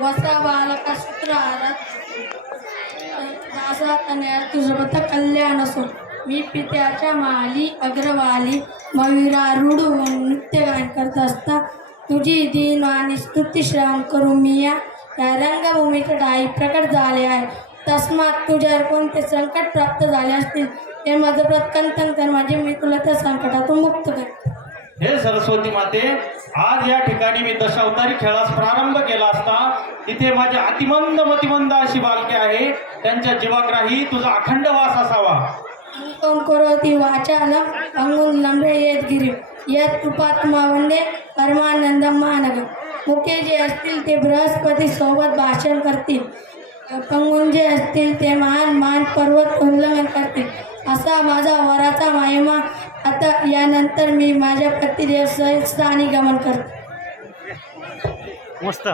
वसा बालका सूत्रहारात दासा तन्या तुझवत कल्याण असो मी पित्याच्या माली अग्रवाली मयुरारूढ होऊन नृत्यगान करत असता. तुझी दिन आणि स्तुतिश्राम करून मी या या रंगभूमीच्या प्रकट झाले आहे. तस्मात तुझ्यावर कोणते संकट प्राप्त झाले असतील ते माझं प्रतकंतन कर. माझे मी तुला त्या संकटातून मुक्त कर. हे सरस्वती माते आज या ठिकाणी मी दशावतारी खेळास प्रारंभ केला तिथे माझे अतिमंद मतिमंद अशी बालके आहे. त्यांच्या जीवाग्राही तुझा अखंड वास असावा. अंकं करोति वाचाल अंगुन लंबे येत गिरी. यत कृपात्मा वंदे परमानंद मानग मुके जे असतील ते बृहस्पती सोबत भाषण करतील. पंगुन जे असतील ते महान महान पर्वत उल्लंघन करतील. असा माझा वराचा महिमा आता यानंतर मी माझ्या पतिदेव सहित स्थानी गमन करतो. मस्त.